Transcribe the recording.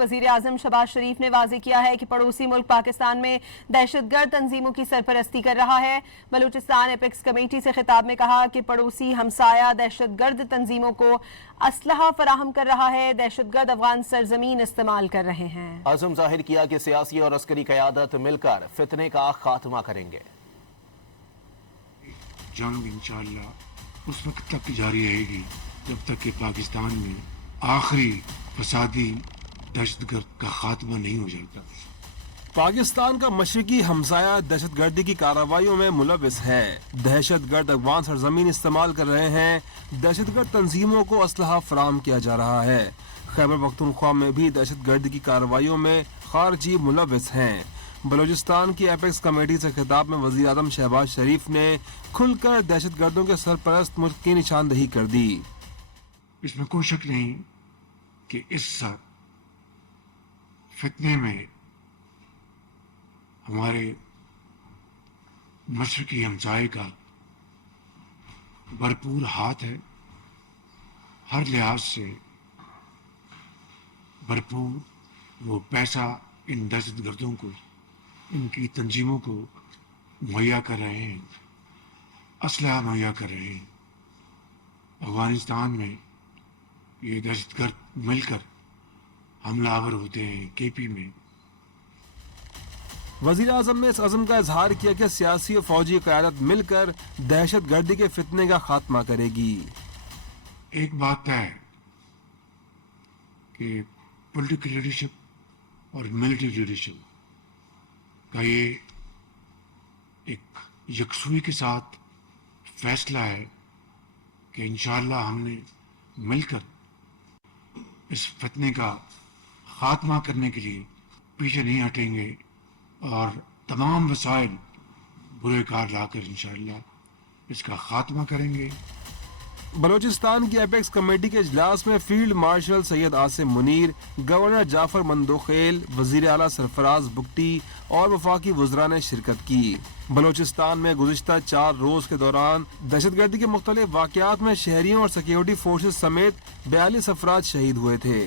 वजीर आजम शहबाज शरीफ ने वाज़ेह किया है कि पड़ोसी मुल्क पाकिस्तान में दहशतगर्द तंजीमों की सरपरस्ती कर रहा है। बलूचिस्तान एपेक्स कमेटी से खिताब में कहा कि पड़ोसी हमसाया दहशतगर्द तंजीमों को असलहा फराहम कर रहा है, दहशतगर्द अफगान सरजमीन इस्तेमाल कर रहे हैं। आज़म जाहिर किया कि सियासी और अस्करी क़यादत मिलकर फितने का खात्मा करेंगे। जंग इंशाअल्लाह उस वक्त तक जारी रहेगी जब तक कि पाकिस्तान में आखिरी फसादी दहशतगर्द का खात्मा नहीं हो जाता। पाकिस्तान का मशरकी हमसाया दहशतगर्दी की कार्रवाइयों में मुलविस है। दहशतगर्द अफगान सरजमीन इस्तेमाल कर रहे हैं, दहशतगर्द तंजीमों को असलहा फराहम किया जा रहा है। खैबर पख्तूनख्वा में भी दहशतगर्दी की कार्रवाइयों में खारजी मुलविस हैं। बलूचिस्तान की एपेक्स कमेटी से खिताब में वज़ीर आज़म शहबाज शरीफ ने खुलकर दहशतगर्दों के सरपरस्त मुल्क की निशानदही कर दी। इसमें कोई शक नहीं कि इस फितने में हमारे मशरकी हमसाये का भरपूर हाथ है। हर लिहाज से भरपूर वो पैसा इन दहशतगर्दों को, इनकी तंजीमों को मुहैया कर रहे हैं, असलहा मुहैया कर रहे हैं। अफगानिस्तान में ये दहशतगर्द मिलकर हमलावर होते हैं। केपी में वज़ीर आज़म ने इस अज़म का इजहार किया कि सियासी और फौजी क़यादत मिलकर दहशतगर्दी के फितने का खात्मा करेगी। एक बात तय है कि पॉलिटिकल लीडरशिप और मिलिट्री लीडरशिप का ये एक यकसुई के साथ फैसला है कि इंशाअल्लाह हमने मिलकर इस फितने का खात्मा करने के लिए पीछे नहीं हटेंगे और तमाम वसाइल बुरे कार लाकर इंशाअल्लाह इसका खात्मा करेंगे। बलूचिस्तान की एपेक्स कमेटी के इजलास में field marshal Syed Asim Munir, governor Jafar Mandokhel, वजीर आला सरफराज बुगटी और वफाकी वज़रा ने शिरकत की। बलूचिस्तान में गुज़िश्ता 4 रोज के दौरान दहशतगर्दी के मुख्तलिफ वाक़यात में शहरियों और सिक्योरिटी फोर्सेज समेत 42 अफराद शहीद हुए थे।